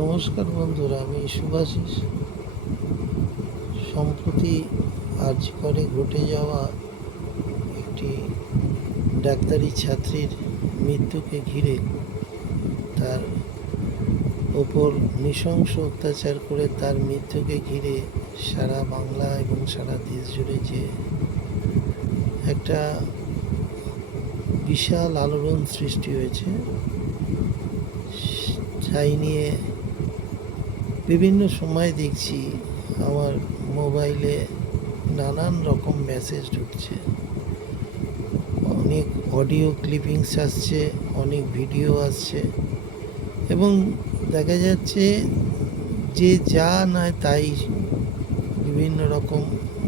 নমস্কার বন্ধুরা, আমি শুভাশিস। সম্প্রতি আর্জিকরে ঘটে যাওয়া একটি ডাক্তারি ছাত্রীর মৃত্যুকে ঘিরে, তার ওপর নৃশংস অত্যাচার করে তার মৃত্যুকে ঘিরে সারা বাংলা এবং সারা দেশ জুড়ে যে একটা বিশাল আলোড়ন সৃষ্টি হয়েছে, তাই নিয়ে বিভিন্ন সময় দেখছি আমার মোবাইলে নানান রকম মেসেজ ঢুকছে, অনেক অডিও ক্লিপিংস আসছে, অনেক ভিডিও আসছে এবং দেখা যাচ্ছে যে যা নয় তাই বিভিন্ন রকম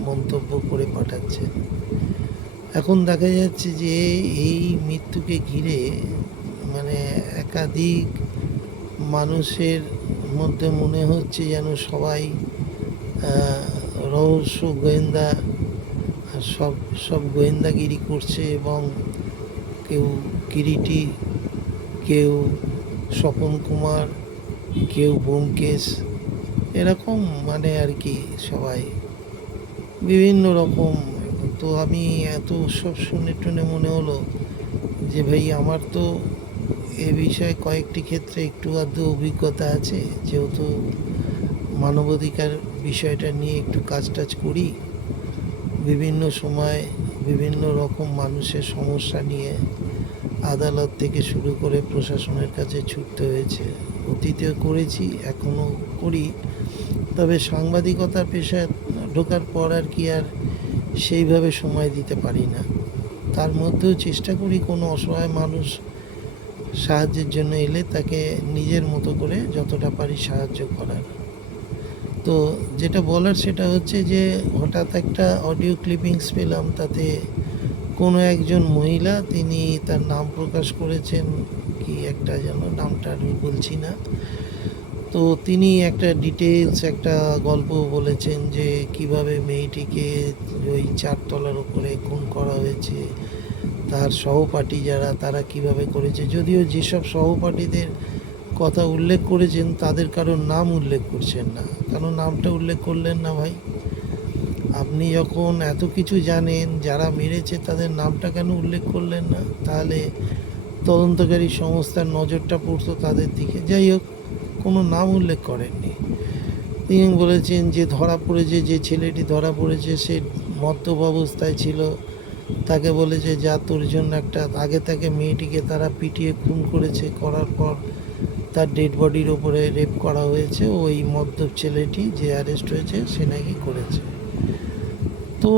মন্তব্য করে পাঠাচ্ছে। এখন দেখা যাচ্ছে যে এই মৃত্যুকে ঘিরে একাধিক মানুষের মধ্যে মনে হচ্ছে যেন সবাই রহস্য গোয়েন্দা সব গোয়েন্দাগিরি করছে এবং কেউ কিরিটি, কেউ স্বপন কুমার, কেউ ব্যোমকেশ, এরকম আর কি সবাই বিভিন্ন রকম। তো আমি এত সব শুনে টুনে মনে হলো যে ভাই, আমার তো এ বিষয়ে কয়েকটি ক্ষেত্রে একটু আধটু অভিজ্ঞতা আছে, যেহেতু মানবাধিকার বিষয়টা নিয়ে একটু কাজ করি। বিভিন্ন সময় বিভিন্ন রকম মানুষের সমস্যা নিয়ে আদালত থেকে শুরু করে প্রশাসনের কাছে ছুটতে হয়েছে, অতীতেও করেছি, এখনও করি। তবে সাংবাদিকতার পেশায় ঢোকার পর আর সেইভাবে সময় দিতে পারি না। তার মধ্যেও চেষ্টা করি কোনো অসহায় মানুষ সাহায্যের জন্য এলে তাকে নিজের মতো করে যতটা পারি সাহায্য করার। তো যেটা বলার সেটা হচ্ছে যে হঠাৎ একটা অডিও ক্লিপিংস পেলাম, তাতে কোনো একজন মহিলা, তিনি তার নাম প্রকাশ করেছেন, কি একটা যেন নামটা আমি বলছি না, তো তিনি একটা ডিটেলস একটা গল্প বলেছেন যে কিভাবে মেয়েটিকে ওই 4 তলার উপরে খুন করা হয়েছে, তার সহপাঠী যারা তারা কিভাবে করেছে। যদিও যেসব সহপাঠীদের কথা উল্লেখ করেছেন তাদের কারোর নাম উল্লেখ করছেন না। কেন নামটা উল্লেখ করলেন না ভাই? আপনি যখন এত কিছু জানেন, যারা মেরেছে তাদের নামটা কেন উল্লেখ করলেন না? তাহলে তদন্তকারী সংস্থার নজরটা পড়তো তাদের দিকে। যাই হোক, কোনো নাম উল্লেখ করেননি। তিনি বলেছেন যে ধরা পড়েছে, যে ছেলেটি ধরা পড়েছে সে মদ্যপ অবস্থায় ছিল, তাকে বলেছে যা তোর জন্য একটা, আগে তাকে মেয়েটিকে তারা পিটিয়ে খুন করেছে, করার পর তার ডেড বডির ওপরে রেপ করা হয়েছে। ওই মদ্যপ ছেলেটি যে অ্যারেস্ট হয়েছে সে নাকি করেছে। তো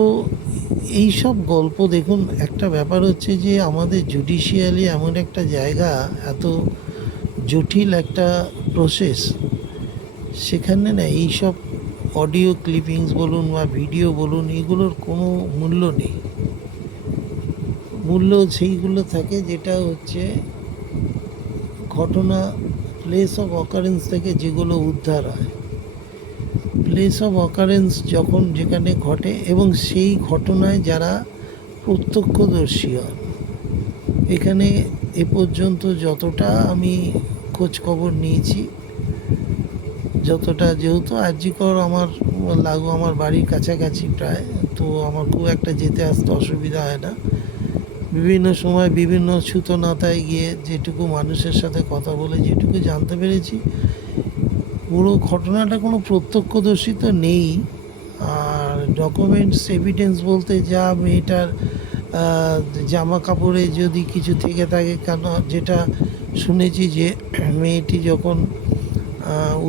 এই সব গল্প দেখুন, একটা ব্যাপার হচ্ছে যে আমাদের জুডিশিয়ালি এমন একটা জায়গা, এত জটিল একটা প্রসেস, সেখানে না এইসব অডিও ক্লিপিংস বলুন বা ভিডিও বলুন, এগুলোর কোনো মূল্য নেই। মূল্য সেইগুলো থাকে যেটা হচ্ছে ঘটনা, প্লেস অফ অকারেন্স থেকে যেগুলো উদ্ধার হয়। প্লেস অফ অকারেন্স যখন যেখানে ঘটে এবং সেই ঘটনায় যারা প্রত্যক্ষদর্শী হন, এখানে এ পর্যন্ত যতটা আমি খোঁজ খবর নিয়েছি, যতটা, যেহেতু আরজিকর আমার বাড়ির কাছাকাছি প্রায়, তো আমার খুব একটা যেতে আসতে অসুবিধা হয় না। বিভিন্ন সময় বিভিন্ন ছুতোনাতায় গিয়ে যেটুকু মানুষের সাথে কথা বলে যেটুকু জানতে পেরেছি, পুরো ঘটনাটা কোনো প্রত্যক্ষদর্শী তো নেই। আর ডকুমেন্টস এভিডেন্স বলতে যা মেয়েটার জামা কাপড়ে যদি কিছু থেকে থাকে, কেন যেটা শুনেছি যে মেয়েটি যখন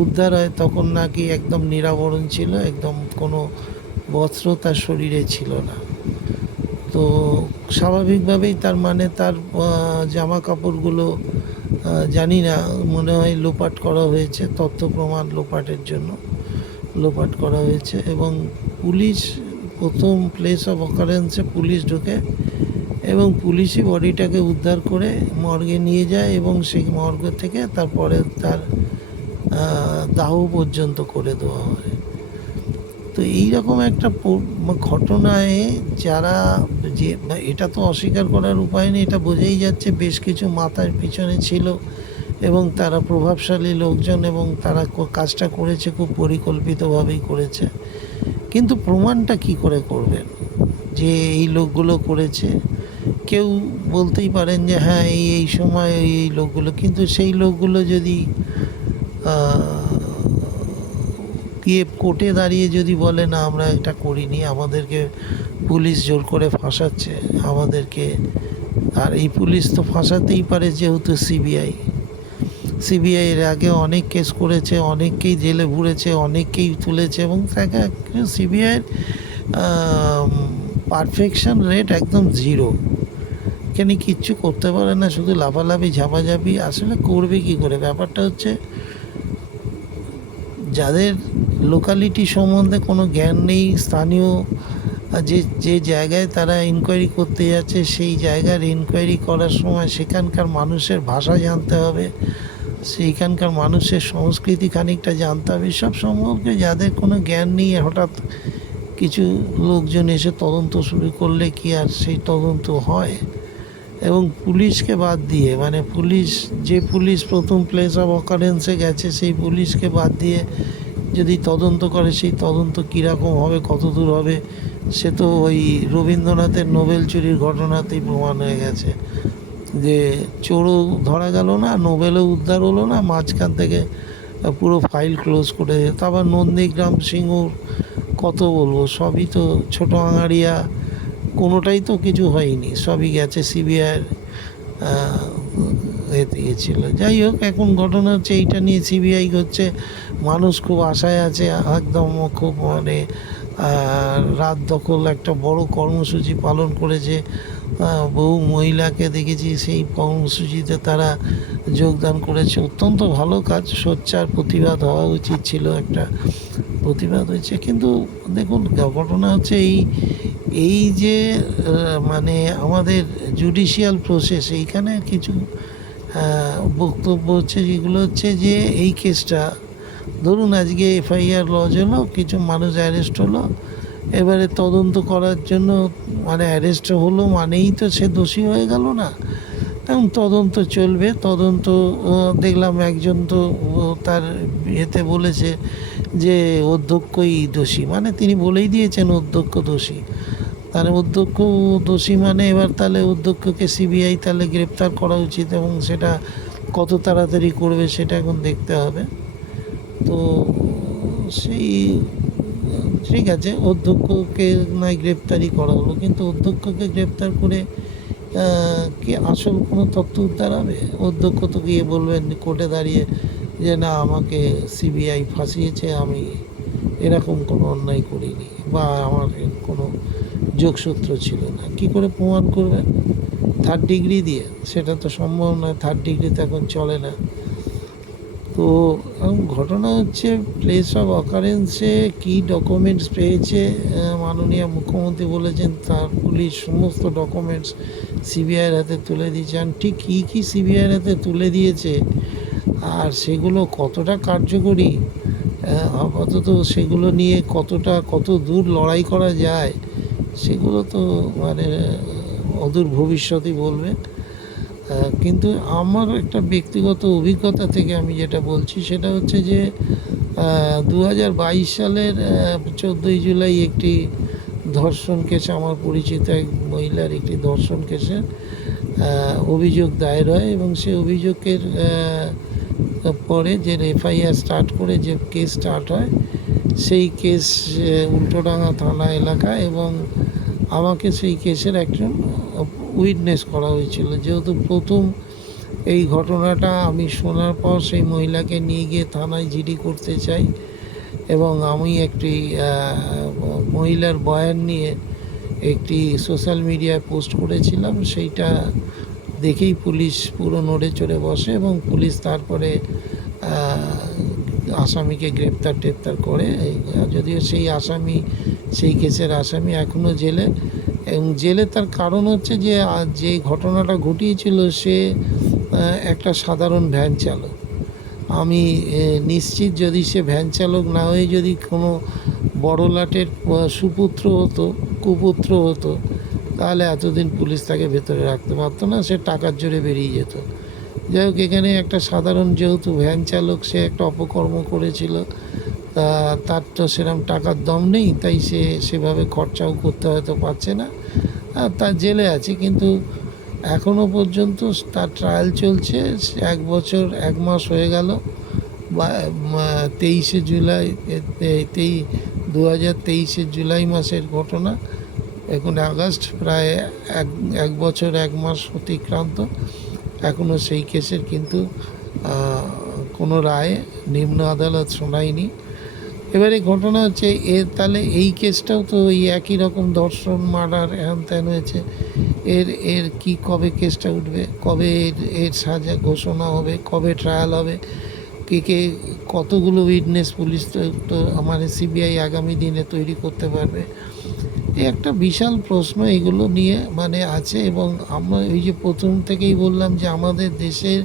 উদ্ধার হয় তখন নাকি একদম নিরাবরণ ছিল, একদম কোনো বস্ত্র তার শরীরে ছিল না। তো স্বাভাবিকভাবেই তার জামা কাপড়গুলো জানি না, মনে হয় লোপাট করা হয়েছে, তথ্য প্রমাণ লোপাটের জন্য লোপাট করা হয়েছে। এবং পুলিশ প্রথম প্লেস অফ অকারেন্সে পুলিশ ঢোকে এবং পুলিশই বডিটাকে উদ্ধার করে মর্গে নিয়ে যায় এবং সেই মর্গ থেকে তারপরে তার দাহ পর্যন্ত করে দেওয়া হয়। তো এইরকম একটা ঘটনায় যারা, যে এটা তো অস্বীকার করার উপায় নেই, এটা বোঝাই যাচ্ছে বেশ কিছু মাথার পিছনে ছিল এবং তারা প্রভাবশালী লোকজন এবং তারা কাজটা করেছে খুব পরিকল্পিতভাবেই করেছে। কিন্তু প্রমাণটা কি করে করবেন যে এই লোকগুলো করেছে? কেউ বলতেই পারেন যে হ্যাঁ এই সময় এই লোকগুলো, কিন্তু সেই লোকগুলো যদি গিয়ে কোর্টে দাঁড়িয়ে যদি বলে না আমরা এটা করিনি, আমাদেরকে পুলিশ জোর করে ফাঁসাচ্ছে আমাদেরকে, আর এই পুলিশ তো ফাঁসাতেই পারে যেহেতু সিবিআই এর আগে অনেক কেস করেছে, অনেককেই জেলে ভুরেছে, অনেককেই তুলেছে, এবং তাকে সিবিআইয়ের পারফেকশন রেট একদম জিরো। এখানে কিচ্ছু করতে পারে না, শুধু লাফালাফি ঝাপাঝাপি। আসলে করবে কি করে? ব্যাপারটা হচ্ছে যাদের লোকালিটি সম্বন্ধে কোনো জ্ঞান নেই, স্থানীয় যে যে জায়গায় তারা ইনকোয়ারি করতে যাচ্ছে সেই জায়গার ইনকোয়ারি করার সময় সেখানকার মানুষের ভাষা জানতে হবে, সেইখানকার মানুষের সংস্কৃতি খানিকটা জানতে হবে। সব সম্পর্কে যাদের কোনো জ্ঞান নেই, হঠাৎ কিছু লোকজন এসে তদন্ত শুরু করলে কি আর সেই তদন্ত হয়? এবং পুলিশকে বাদ দিয়ে, মানে পুলিশ প্রথম প্লেস অফ অকারেন্সে গেছে সেই পুলিশকে বাদ দিয়ে যদি তদন্ত করে, সেই তদন্ত কীরকম হবে, কত দূর হবে, সে তো ওই রবীন্দ্রনাথের নোবেল চুরির ঘটনাতেই প্রমাণ হয়ে গেছে যে চোরও ধরা গেল না, নোবেলও উদ্ধার হলো না, মাঝখান থেকে পুরো ফাইল ক্লোজ করে। তারপর নন্দীগ্রাম, সিঙ্গুর, কত বলবো, সবই তো ছোটো আঙারিয়া, কোনোটাই তো কিছু হয়নি, সবই গেছে সিবিআইয়ের এতে গেছিলো। যাই হোক, এখন ঘটনা হচ্ছে এইটা নিয়ে সিবিআই হচ্ছে, মানুষ খুব আশায় আছে, একদম খুব মানে রাত দখল একটা বড় কর্মসূচি পালন করেছে। বহু মহিলাকে দেখেছি সেই কর্মসূচিতে তারা যোগদান করেছে। অত্যন্ত ভালো কাজ, সোচ্চার প্রতিবাদ হওয়া উচিত ছিল, একটা প্রতিবাদ হয়েছে। কিন্তু দেখুন, ঘটনা হচ্ছে এই যে মানে আমাদের জুডিশিয়াল প্রসেস, এইখানে কিছু বক্তব্য হচ্ছে যেগুলো হচ্ছে যে এই কেসটা, ধরুন আজকে এফআইআর লজ হলো, কিছু মানুষ অ্যারেস্ট হলো, এবারে তদন্ত করার জন্য, মানে অ্যারেস্ট হলো মানেই তো সে দোষী হয়ে গেল না। এখন তদন্ত চলবে, তদন্ত দেখলাম একজন তো তার এতে বলেছে যে অধ্যক্ষই দোষী, মানে তিনি বলেই দিয়েছেন অধ্যক্ষ দোষী। তাহলে অধ্যক্ষ দোষী মানে এবার তাহলে অধ্যক্ষকে সিবিআই তাহলে গ্রেপ্তার করা উচিত, এবং সেটা কত তাড়াতাড়ি করবে সেটা এখন দেখতে হবে। তো সেই ঠিক আছে, অধ্যক্ষকে নয় গ্রেপ্তারই করা হলো, কিন্তু অধ্যক্ষকে গ্রেপ্তার করে কি আসল কোনো তথ্য উদ্ধার হবে? অধ্যক্ষ তো গিয়ে বলবেন কোর্টে দাঁড়িয়ে যে না, আমাকে সিবিআই ফাঁসিয়েছে, আমি এরকম কোনো অন্যায় করিনি, বা আমার কোনো যোগসূত্র ছিল না। কি করে প্রমাণ করবেন? থার্ড ডিগ্রি দিয়ে সেটা তো সম্ভব নয়, থার্ড ডিগ্রিতে এখন চলে না। তো ঘটনা হচ্ছে, প্লেস অফ অকারেন্সে কী ডকুমেন্টস পেয়েছে, মাননীয় মুখ্যমন্ত্রী বলেছেন তার পুলিশ সমস্ত ডকুমেন্টস সিবিআইয়ের হাতে তুলে দিয়েছে। আর ঠিক কী সিবিআইয়ের হাতে তুলে দিয়েছে আর সেগুলো কতটা কার্যকরী, আপাতত সেগুলো নিয়ে কত দূর লড়াই করা যায়, সেগুলো তো মানে অদূর ভবিষ্যতই বলবে। কিন্তু আমার একটা ব্যক্তিগত অভিজ্ঞতা থেকে আমি যেটা বলছি সেটা হচ্ছে যে 2022 সালের 14ই জুলাই একটি ধর্ষণ কেসে, আমার পরিচিত এক মহিলার একটি ধর্ষণ কেসে অভিযোগ দায়ের হয়, এবং সেই অভিযোগের পরে যে এফআইআর স্টার্ট করে যে কেস স্টার্ট হয়, সেই কেস উল্টোডাঙ্গা থানা এলাকা, এবং আমাকে সেই কেসের একজন উইটনেস করা হয়েছিল। যেহেতু প্রথম এই ঘটনাটা আমি শোনার পর সেই মহিলাকে নিয়ে গিয়ে থানায় জিডি করতে চাই, এবং আমি একটি মহিলার বয়ান নিয়ে একটি সোশ্যাল মিডিয়ায় পোস্ট করেছিলাম। সেইটা দেখেই পুলিশ পুরো নড়ে চড়ে বসে, এবং পুলিশ তারপরে আসামিকে গ্রেপ্তার করে। যদিও সেই কেসের আসামি এখনও জেলে, এবং জেলে তার কারণ হচ্ছে যে ঘটনাটা ঘটিয়েছিল সে একটা সাধারণ ভ্যান চালক। আমি নিশ্চিত যদি সে ভ্যান চালক না হয়ে যদি কোনো বড়লাটের কুপুত্র হতো, তাহলে এতদিন পুলিশ তাকে ভেতরে রাখতে পারতো না, সে টাকার জোরে বেরিয়ে যেত। যাই হোক, এখানে একটা সাধারণ যেহেতু ভ্যান চালক, সে একটা অপকর্ম করেছিল, তা তার তো সেরকম টাকার দম নেই, তাই সে সেভাবে খরচাও করতে হয়তো পারছে না, আর তার জেলে আছে। কিন্তু এখনও পর্যন্ত তার ট্রায়াল চলছে। 1 বছর 1 মাস হয়ে গেল, বা 23শে জুলাই, 2023 জুলাই মাসের ঘটনা। এখন আগস্ট, প্রায় এক 1 বছর 1 মাস অতিক্রান্ত, এখনও সেই কেসের কিন্তু কোনো রায় নিম্ন আদালত শোনায়নি। এবারে ঘটনা হচ্ছে, তাহলে এই কেসটাও তো ওই একই রকম ধর্ষণ, মার্ডার, হ্যান ত্যান হয়েছে। এর এর কি কবে কেসটা উঠবে, কবে এর সাজা ঘোষণা হবে, কবে ট্রায়াল হবে, কে কতগুলো উইটনেস পুলিশ তো মানে সিবিআই আগামী দিনে তৈরি করতে পারবে, এই একটা বিশাল প্রশ্ন এগুলো নিয়ে আছে। এবং আমরা ওই যে প্রথম থেকেই বললাম যে আমাদের দেশের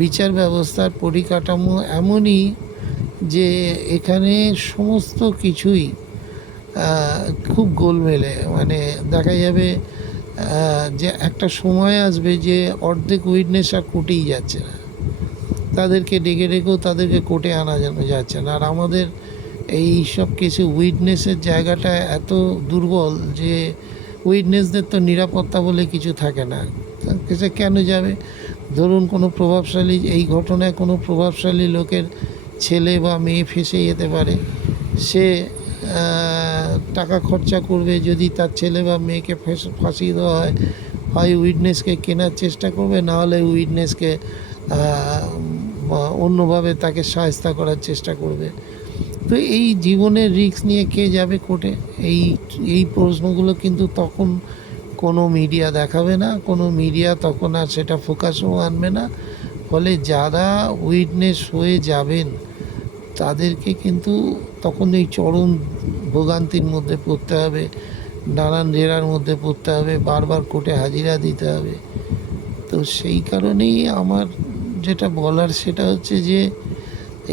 বিচার ব্যবস্থার পরিকাঠামো এমনই যে এখানে সমস্ত কিছুই খুব গোলমেলে। দেখা যাবে যে একটা সময় আসবে যে অর্ধেক উইটনেস আর কোর্টেই যাচ্ছে না, তাদেরকে ডেকে ডেকেও তাদেরকে কোর্টে আনা যাচ্ছে না। আর আমাদের এই সব কেসে উইটনেসের জায়গাটা এত দুর্বল যে উইটনেসদের তো নিরাপত্তা বলে কিছু থাকে না। কেসে কেন যাবে? ধরুন কোনো প্রভাবশালী, এই ঘটনায় কোনো প্রভাবশালী লোকের ছেলে বা মেয়ে ফেঁসে যেতে পারে, সে টাকা খরচা করবে। যদি তার ছেলে বা মেয়েকে ফাঁসিয়ে দেওয়া হয়, হয় উইটনেসকে কেনার চেষ্টা করবে, না হলে উইটনেসকে অন্যভাবে তাকে সাহায্য করার চেষ্টা করবে। তো এই জীবনের রিস্ক নিয়ে কে যাবে কোর্টে? এই প্রশ্নগুলো কিন্তু তখন কোনো মিডিয়া দেখাবে না, কোনো মিডিয়া তখন আর সেটা ফোকাসও আনবে না। ফলে যারা উইটনেস হয়ে যাবেন তাদেরকে কিন্তু তখন এই চরম ভোগান্তির মধ্যে পড়তে হবে, নানান জেরার মধ্যে পড়তে হবে, বারবার কোর্টে হাজিরা দিতে হবে। তো সেই কারণেই আমার যেটা বলার সেটা হচ্ছে যে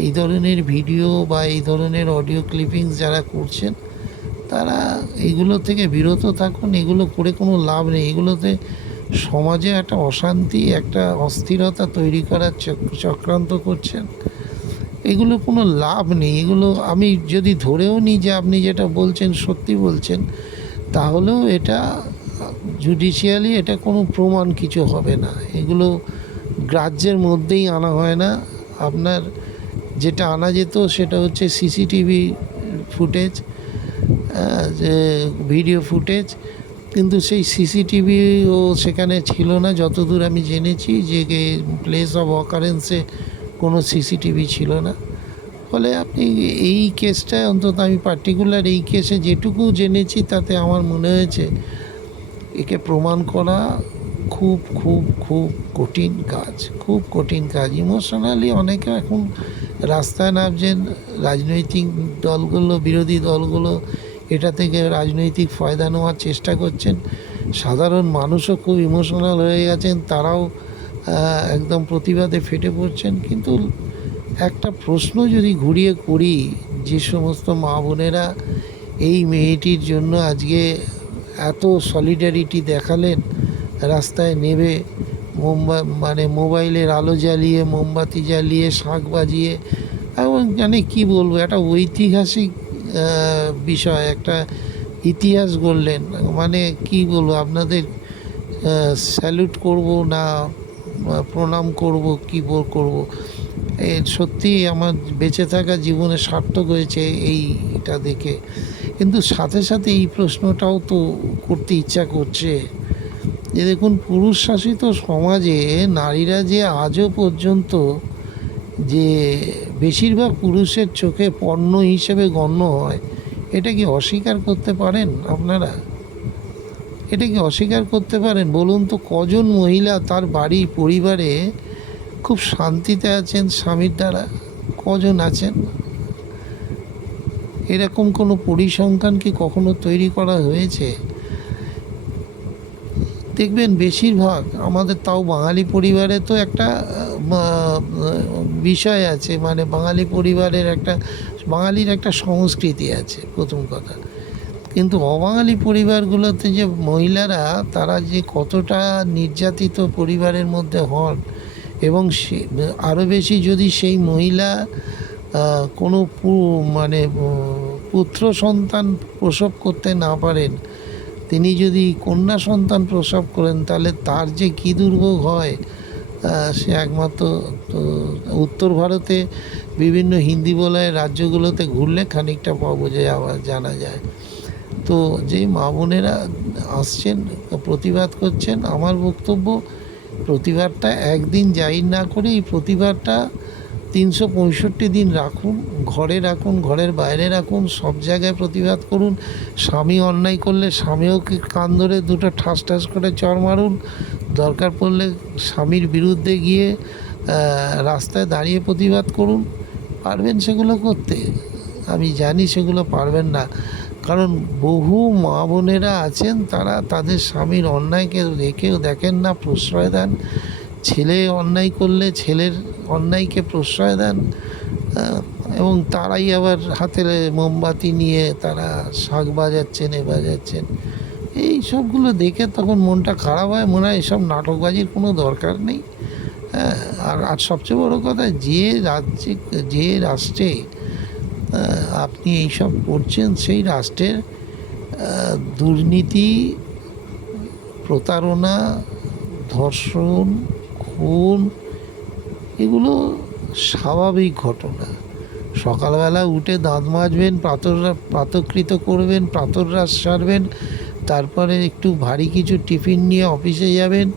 এই ধরনের ভিডিও বা এই ধরনের অডিও ক্লিপিংস যারা করছেন, তারা এগুলো থেকে বিরত থাকুন। এগুলো করে কোনো লাভ নেই। এগুলোতে সমাজে একটা অশান্তি, একটা অস্থিরতা তৈরি করার চক্রান্ত করছেন। এগুলো কোনো লাভ নেই। এগুলো আমি যদি ধরেও নিই যে আপনি যেটা বলছেন সত্যি বলছেন, তাহলেও এটা জুডিশিয়ালি এটা কোনো প্রমাণ কিছু হবে না। এগুলো গ্রাহ্যের মধ্যেই আনা হয় না। আপনার যেটা আনা যেত সেটা হচ্ছে সিসিটিভি ফুটেজ, যে ভিডিও ফুটেজ, কিন্তু সেই সিসিটিভিও সেখানে ছিল না যতদূর আমি জেনেছি, যে প্লেস অফ অকারেন্সে কোনো সিসিটিভি ছিল না। ফলে আপনি এই কেসটায়, অন্তত আমি পার্টিকুলার এই কেসে যেটুকু জেনেছি, তাতে আমার মনে হয়েছে একে প্রমাণ করা খুব খুব খুব কঠিন কাজ, খুব কঠিন কাজ। ইমোশনালি অনেকে এখন রাস্তায় নামছেন, রাজনৈতিক দলগুলো, বিরোধী দলগুলো এটা থেকে রাজনৈতিক ফায়দা নেওয়ার চেষ্টা করছেন। সাধারণ মানুষও খুব ইমোশনাল হয়ে গেছেন, তারাও একদম প্রতিবাদে ফেটে পড়ছেন। কিন্তু একটা প্রশ্ন যদি ঘুরিয়ে করি, যে সমস্ত মা বোনেরা এই মেয়েটির জন্য আজকে এত সলিডারিটি দেখালেন, রাস্তায় নেবে মোবাইলের আলো জ্বালিয়ে, মোমবাতি জ্বালিয়ে, শাঁখ বাজিয়ে, এবং কী বলবো, একটা ঐতিহাসিক বিষয়, একটা ইতিহাস গড়লেন। কী বলবো আপনাদের, স্যালুট করব না প্রণাম করব, কী করব? সত্যিই আমার বেঁচে থাকা জীবনে সার্থক হয়েছে এইটা দেখে। কিন্তু সাথে সাথে এই প্রশ্নটাও তো করতে ইচ্ছা করছে যে দেখুন, পুরুষ শাসিত সমাজে নারীরা যে আজও পর্যন্ত যে বেশিরভাগ পুরুষের চোখে পণ্য হিসেবে গণ্য হয়, এটা কি অস্বীকার করতে পারেন আপনারা? এটা কি অস্বীকার করতে পারেন? বলুন তো, কজন মহিলা তার বাড়ি পরিবারে খুব শান্তিতে আছেন স্বামীর দ্বারা? কজন আছেন? এরকম কোনো পরিসংখ্যান কি কখনো তৈরি করা হয়েছে? দেখবেন বেশিরভাগ আমাদের, তাও বাঙালি পরিবারে তো একটা বিষয় আছে, বাঙালি পরিবারের বাঙালির একটা সংস্কৃতি আছে প্রথম কথা। কিন্তু অবাঙালি পরিবারগুলোতে যে মহিলারা, তারা যে কতটা নির্যাতিত পরিবারের মধ্যে হন, এবং আরও বেশি যদি সেই মহিলা কোনো মানে পুত্র সন্তান প্রসব করতে না পারেন, তিনি যদি কন্যা সন্তান প্রসব করেন, তাহলে তার যে কী দুর্ভোগ হয় সে একমাত্র তো উত্তর ভারতে বিভিন্ন হিন্দি বলয় রাজ্যগুলোতে ঘুরলে খানিকটা বোঝা যাওয়া জানা যায়। তো যেই মা বোনেরা আসছেন প্রতিবাদ করছেন, আমার বক্তব্য প্রতিবাদটা একদিন জাহির না করে এই প্রতিবাদটা 365 দিন রাখুন, ঘরের বাইরে রাখুন, সব জায়গায় প্রতিবাদ করুন। স্বামী অন্যায় করলে স্বামীওকে কান ধরে দুটো ঠাস ঠাস করে চড় মারুন। দরকার পড়লে স্বামীর বিরুদ্ধে গিয়ে রাস্তায় দাঁড়িয়ে প্রতিবাদ করুন। পারবেন সেগুলো করতে? আমি জানি সেগুলো পারবেন না, কারণ বহু মা বোনেরা আছেন তারা তাদের স্বামীর অন্যায়কে রেখেও দেখেন না, প্রশ্রয় দেন। ছেলে অন্যায় করলে ছেলের অন্যায়কে প্রশ্রয় দেন, এবং তারাই আবার হাতে মোমবাতি নিয়ে তারা শাঁখ বাজাচ্ছেন, বাজাচ্ছেন। এই সবগুলো দেখে তখন মনটা খারাপ হয়, মনে হয় এসব নাটকবাজির কোনো দরকার নেই। আর সবচেয়ে বড় কথা, যে রাষ্ট্রে আপনি এইসব করছেন সেই রাষ্ট্রের দুর্নীতি, প্রতারণা, ধর্ষণ, খুন এগুলো স্বাভাবিক ঘটনা। সকালবেলা উঠে দাঁত মাজবেন, প্রাতকৃত করবেন, প্রাতরাশ সারবেন, তারপরে একটু ভারী কিছু টিফিন নিয়ে অফিসে যাবেন,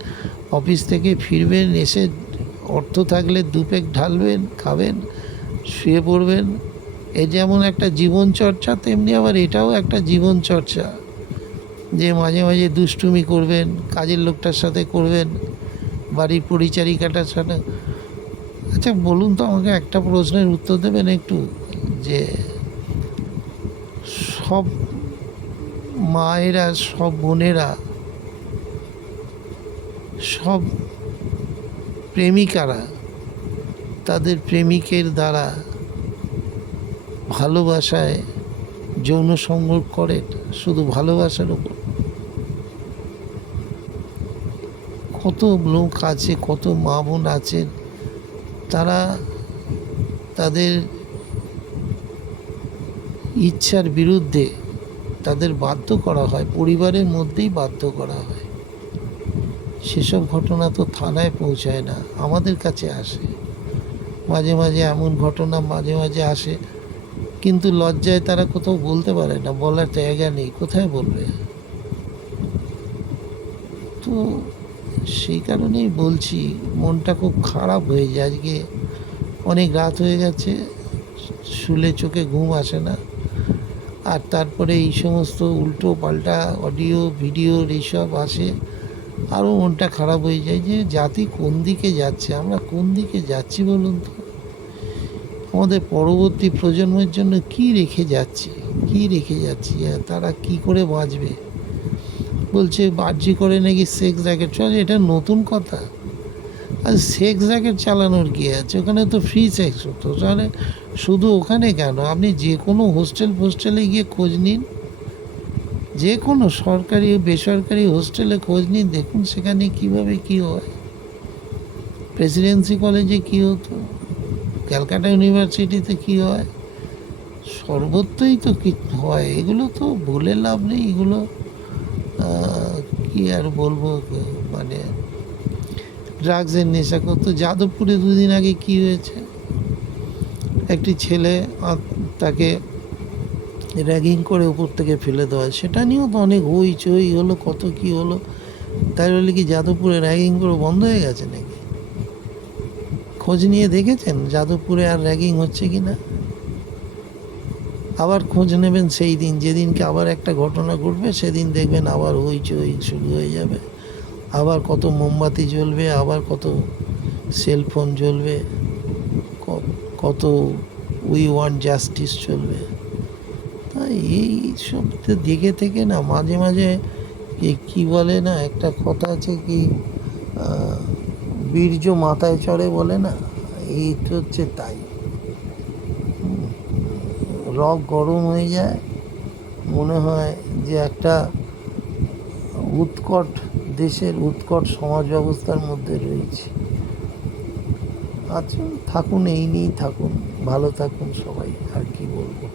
অফিস থেকে ফিরবেন, এসে অর্থ থাকলে 2 পেগ ঢালবেন, খাবেন, শুয়ে পড়বেন। এ যেমন একটা জীবনচর্চা, তেমনি আবার এটাও একটা জীবনচর্চা যে মাঝে মাঝে দুষ্টুমি করবেন, কাজের লোকটার সাথে করবেন, বাড়ির পরিচারিকাটার সাথে। আচ্ছা বলুন তো, আমাকে একটা প্রশ্নের উত্তর দেবেন একটু, যে সব মায়েরা, সব বোনেরা, সব প্রেমিকারা তাদের প্রেমিকের দ্বারা ভালোবাসায় যৌন সংযোগ করেন শুধু ভালোবাসার উপর? কত লোক আছে, কত মা বোন আছেন, তারা তাদের ইচ্ছার বিরুদ্ধে তাদের বাধ্য করা হয়, পরিবারের মধ্যেই বাধ্য করা হয়। সেসব ঘটনা তো থানায় পৌঁছায় না, আমাদের কাছে আসে। মাঝে মাঝে এমন ঘটনা মাঝে মাঝে আসে, কিন্তু লজ্জায় তারা কোথাও বলতে পারে না, বলার জায়গা নেই, কোথায় বলবে? তো সেই কারণেই বলছি, মনটা খুব খারাপ হয়ে যায়। আজকে অনেক রাত হয়ে গেছে, শুলে চোখে ঘুম আসে না, আর তারপরে এই সমস্ত উল্টো পাল্টা অডিও ভিডিওর এইসব আসে, আরও মনটা খারাপ হয়ে যায় যে জাতি কোন দিকে যাচ্ছে, আমরা কোন দিকে যাচ্ছি বলুন তো? আমাদের পরবর্তী প্রজন্মের জন্য কি রেখে যাচ্ছি, তারা কি করে বাঁচবে? বলছে বাহ্যিক করে নাকি সেক্স র্যাকেট চলে, এটা নতুন কথা? আর সেক্স র্যাকেট চালানোর কি আছে? ওখানে তো ফ্রি সেক্স হতো, তাহলে শুধু ওখানে কেন? আপনি যে কোনো হোস্টেলে গিয়ে খোঁজ নিন, যে কোনো সরকারি বেসরকারি হোস্টেলে খোঁজ নিন, দেখুন সেখানে কিভাবে কি হয়। প্রেসিডেন্সি কলেজে কি হতো, ক্যালকাটা ইউনিভার্সিটিতে কি হয়, সর্বত্রই তো কি হয়। এগুলো তো বলে লাভ নেই, এগুলো কি আর বলবো, মানে ড্রাগসের নেশা করতো। যাদবপুরে 2 দিন আগে কি হয়েছে, একটি ছেলে তাকে র্যাগিং করে উপর থেকে ফেলে দেওয়া, সেটা নিয়েও তো অনেক হইচই হলো, কত কি হলো। তাই বলে কি যাদবপুরে র্যাগিং করে বন্ধ হয়ে গেছে নাকি? খোঁজ নিয়ে দেখেছেন যাদবপুরে আর র্যাগিং হচ্ছে কি না? আবার খোঁজ নেবেন সেই দিন, যেদিনকে আবার একটা ঘটনা ঘটবে, সেদিন দেখবেন আবার হইচই শুরু হয়ে যাবে, আবার কত মোমবাতি জ্বলবে, আবার কত সেলফোন জ্বলবে, কত উই ওয়ান্ট জাস্টিস চলবে। তাই এই সব দেখে থেকে না মাঝে মাঝে কি বলে না, একটা কথা আছে কি, বীর্য মাথায় চড়ে বলে না, এই তো হচ্ছে তাই। রগ গরম হয়ে যায়, মনে হয় যে একটা উৎকট দেশের উৎকট সমাজ ব্যবস্থার মধ্যে রয়েছে। আচ্ছা, থাকুন, এই নিয়েই থাকুন, ভালো থাকুন সবাই, আর কি বলবো।